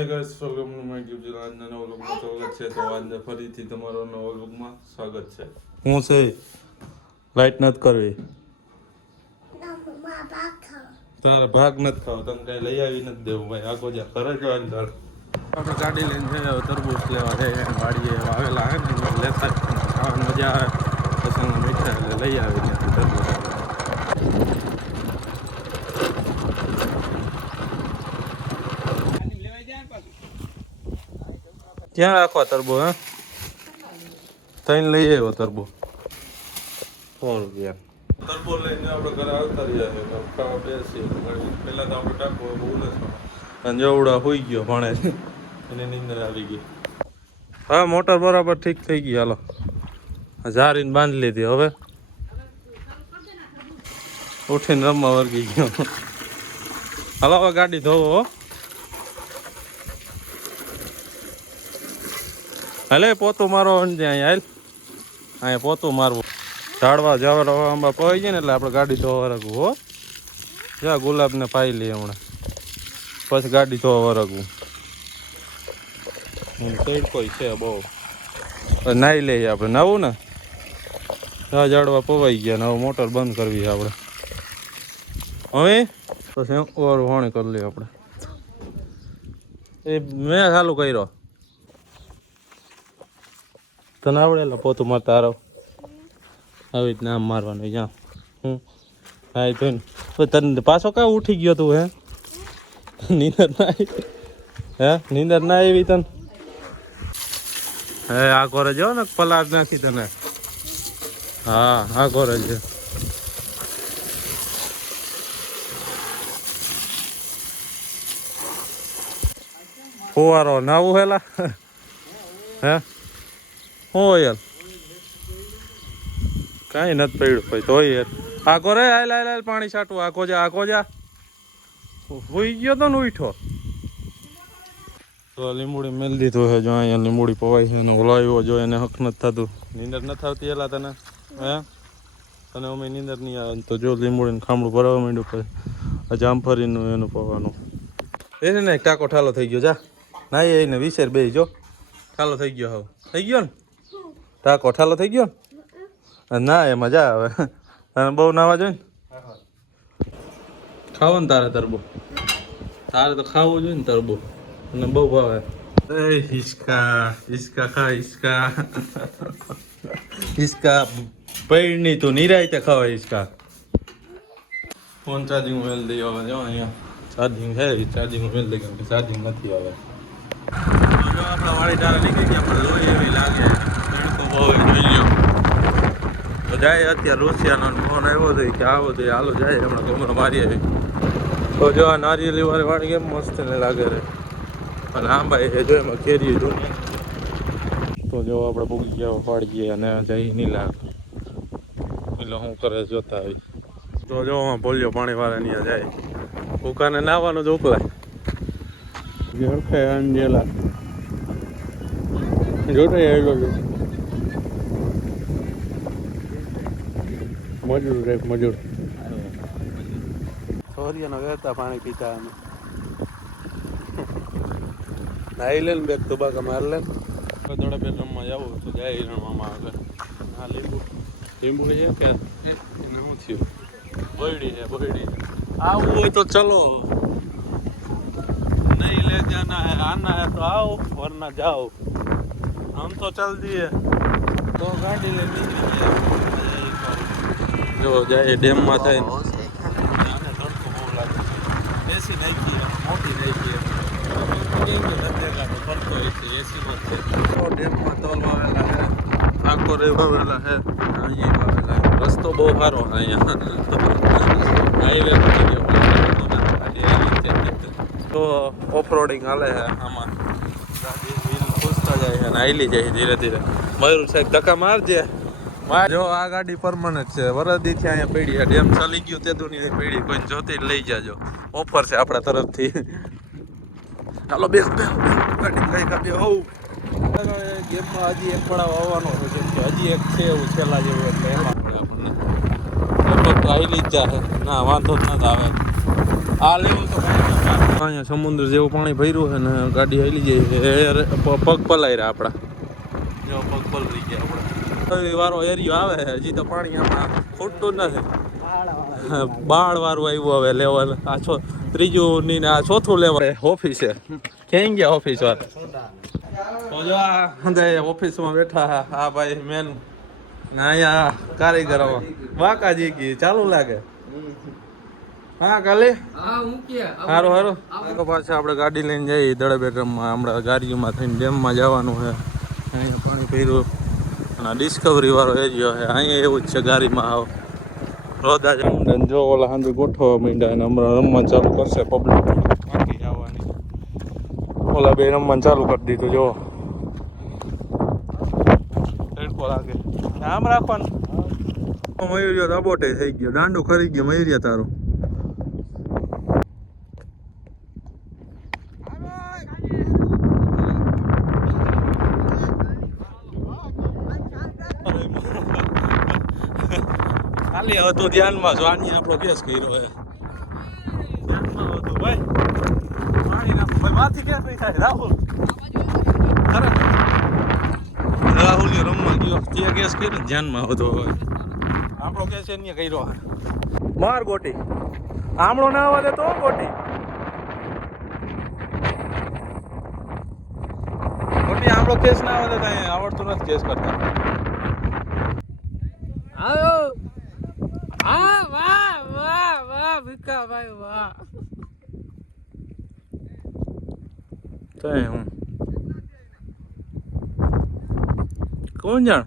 આજના નવા vlogમાં સ્વાગત છે? તો આજે ફરીથી તમારો નવા સ્વાગત છે. હું છે? લાઈટ નથી કરવી. તારે ભાગ નથી ખાવ. તને કઈ લઈ આવી નથી દેવું ભાઈ. આખો જ્યાં કરે છે અંદર આપણે ગાડી લઈને જઈએ તરબૂચ લેવા છે વાડીએ વાવેલા હે ને લેતા ખાવાની મજા આવે. પસંદ મીઠા એટલે લઈ આવી. તરબૂચ ક્યાં રાખવા તરબો હે? તઈને લઈ આવ્યો તરબો. સો રૂપિયા. તરબો લઈને આપણે ઘરે આવતા રહ્યા છે ખાવા બેસીએ પહેલા તો આપણે ટાંકો બહુ નથી અને જેવડા હોઈ ગયો ભણે છે એને નીંદર આવી ગઈ. હા મોટર બરાબર ઠીક થઈ ગઈ હાલો. ઝારીને બાંધી લીધી હવે? ઉઠીને રમવા વર્ગી ગયો. હાલો હવે ગાડી ધોવો હાલે પોતું મારો અહીંયા હાલ. અહીંયા પોતું મારવું. ઝાડવા જવા પડી જાય ને એટલે આપણે ગાડી ધોવા રાખવું હો. જા, ગુલાબને પાઈ લઈએ હમણાં. પછી ગાડી ધોવા વરગવું કોઈ છે બહુ. નાહી લઈએ આપણે, નવું ને? જા, ઝાડવા પવાઈ ગયા ને મોટર બંધ કરવી છે આપણે. હવે? પછી ઓર વાણી કરી લઈએ આપણે. એ મેં ચાલુ કર્યો. તને આવડેલા પોતું મારતા આરો આવી રીતના આમ મારવાનું જ્યાં હું હા એ. તો તને પાછો કાં ઉઠી ગયો તું, હે? નીંદર ના આવી. હે? નીંદર ના આવી તને? હે, આ કોરે જો ને પલાટ નાખી તને. હા, આ કોરે જો. ફુવારો નાવું હેલા? હે? હું યાર. કાંઈ નથી પડ્યું ભાઈ તો યાર. આખો રે હાલ હાલ હાલ પાણી છાંટવું આખો જા આખો જા. હોઈ ગયો તો ને ઉઠો. તો લીંબુડી મેલ દીધું છે જો અહીંયા લીંબુડી પવાય છે અને ઓલો આવ્યો જો એને હક નથી થતું. નીંદર નથી આવતી એલા તને હે? તને અમે નીંદર નહીં આવે તો જો લીંબુડીને ખામડું ભરાવા માંડ્યું પછી આ જામફરીનું એનું પવાનું. એ ને ટાકો ઠાલો થઈ ગયો જા. ના એને વિશેર બે જો. ઠાલો થઈ ગયો હવે. થઈ ગયો ને? ટાકો કોઠાલો થઈ ગયો? ને, એ મજા આવે. તને બહુ નાવા જોઈએ ને ખાવો ને તારે તરબો. તારે તો ખાવું જોઈએ ને તરબો. અને બહુ ભાવે. એ હિસકા હિસકા ખા, હિસકા. હિસકા પૈડની તું નિરાયતે ખાવા હિસકા. ફોન ચાર્જિંગ મેલ દઈ આવે. અહીંયા ચાર્જિંગ છે ચાર્જિંગ મેલ દઈ ચાર્જિંગ નથી આવે. વાળી ગયા, પણ એવી લાગે. બહુ જોઈ લ્યો. તો જાય અત્યારે રૂસિયાનો ફોન આવ્યો હતો કે આવો તો હાલો જાય, હમણાં ગમરો મારી આવી. તો જો આ નારિયેલી વાળી વાળી કેમ મસ્ત ને લાગે રે. અને આંબા એ જો એમાં કેરી જો તો જો આપણે ભૂગી ગયા પાડીએ અને જઈ લાગે એટલે શું કરે જોતા આવી. તો જો બોલ્યો પાણી વાળા ત્યાં જાય. ઉકાને નાવાનું જ ઉકલાય. જળખે અંજેલા જોડે આવેલો છે મજૂર રે મજૂર. સૌર્યનો વહેતા પાણી પીતા અમે. નાઈ લે ને બેગ તુબાકા માર લે. થોડા બે રમવા જાવું તો જાય રમવામાં આવે હા લીંબુ. લીંબુ છે કે? એને શું થયું? બરડી છે બરડી આવું હોય તો ચલો. નહીં લે ત્યાં આના હે તો આવો વરના જાઓ. આમ તો ચાલ દઈએ તો ગાડી લે નીકળી ગયા જો જાય ડેમમાં થઈને. એસી નાખી મોટી નાખી ડેમમાં તોલ વાવેલા છે. આખો રે વાવેલા છે અહીંયા વાવેલા હે. રસ્તો બહુ સારો અહીંયા. હાઈવે પડી ગયો છે? તો ઓફ રોડિંગ હાલે છે આમાં. ગાડી વ્હીલ જાય છે અને હાલી જાય ધીરે ધીરે. મયુર સાહેબ ધક્કા મારજે. માર જો આ ગાડી પરમાનન્ટ છે. વરદી થી અહીંયા પડી છે. ડેમ ચાલી ગયું તે દુની પડી. કોઈ જોતી લઈ જાજો. ઓફર છે આપણા તરફથી. ચાલો બે બે ગાડી કઈ કાપી હોવ ગેમમાં હજી એક પડાવ આવવાનો છે. કેમ કે હજી એક છે એવું છેલ્લા જેવું એટલે એમાં આપણને લગભગ આવી જ જાય ના વાંધો જ નથી આવે. આ લેવું તો અહીંયા સમુદ્ર જેવું પાણી ભર્યું છે ને ગાડી હાલી જાય પગ પલાઈ રહ્યા આપણા. જો પગ પલરી ગયા આપણા. હવે વાળો એરિયો આવે છે હજી તો પાણી આમાં ખૂટતું નથી. બાળ વાળું આવ્યું હવે લેવલ. આ છો ત્રીજું ની આ ચોથું લેવલ. ઓફિસે. ક્યાં ગયા ઓફિસ વાર ઓફિસમાં બેઠા હા આ ભાઈ મેન. અહીંયા કારીગરો. વાકાજી કી ચાલુ લાગે? હા કાલે? સારું સારું તો પાછા આપણે ગાડી લઈને જઈએ દડે બેડરૂમમાં હમણાં ગાડીમાં થઈને ડેમમાં જવાનું છે. અહીંયા પાણી પીરું અને ડિસ્કવરી વાળો ગયો છે. અહીંયા એવું જ છે ગાડીમાં આવ. રોદા જાઉં જો ઓલા સાંજે ગોઠવવા માંડ્યા અને હમણાં રમવાનું ચાલુ કરશે પબ્લિક બાકી આવવાની. ઓલા બે રમવાનું ચાલુ કરી દીધું જો. તડકો લાગે. આમ રાખવાનું. મયુરિયો તબોટે થઈ ગયો. દાંડો ખરી ગયો મયુરિયા તારું. ખાલી હવે તું ધ્યાનમાં જો આની આપણો કેસ કર્યો હે. ધ્યાનમાં હતો ભાઈ પાણી ના ભાઈ માથી કેસ નહીં થાય રાહુલ ખરે રાહુલ રમવા ગયો. તે કેસ કર્યો ધ્યાનમાં હતો હવે. આપણો કેસ એને કર્યો માર ગોટી. આમળો ના આવે તો ગોટી. ગોટી આમળો કેસ ના આવે દે આવડતું નથી કેસ કરતા આયો હા વાહ વાહ વાહ ભીખાભાઈ વાહ તો હું કોણ જાણ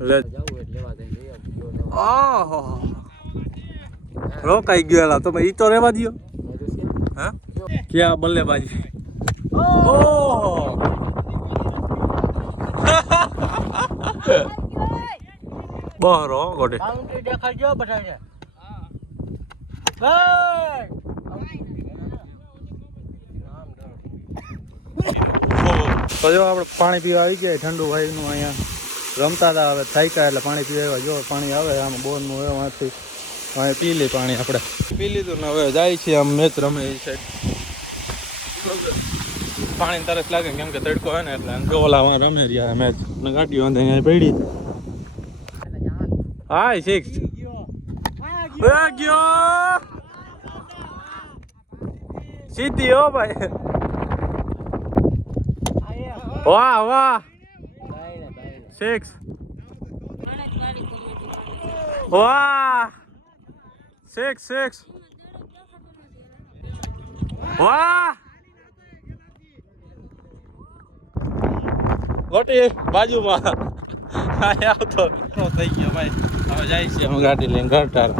દે રોકાઈ ગયો એલા તમે ઈ તો રેવા દ્યો હા ક્યાં બલ્લેબાજી ઓહો બરો ગોડે. કાઉન્ટી દેખાડજો બધાને. તો જો આપણે પાણી પીવા આવી ગયા ઠંડુ ભાઈનું અહીંયા. રમતા હતા હવે થાયકા એટલે પાણી પીવા આવ્યા. જો પાણી આવે આમ બોરનું હોય વાંચી અહીં પી લે પાણી આપણે. પી લીધું ને હવે જાય છે આમ મેચ રમે એ સાઈડ પાણી તરસ લાગે કેમ કે તડકો હોય ને એટલે વાં રમે રહ્યા મેચ ને ગાડીઓ અહીંયા પડી. હાય સિક્સ ગયો સીધી હો ભાઈ. વાહ વાહ. સિક્સ વાહ. સિક્સ સિક્સ વાહ. ગોટી બાજુમાં. હા આવતો. થઈ ગયો ભાઈ. હવે જાય છે. અમે ગાડી લઈને ઘર તાર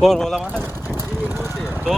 કોણ ઓલામાં? તો?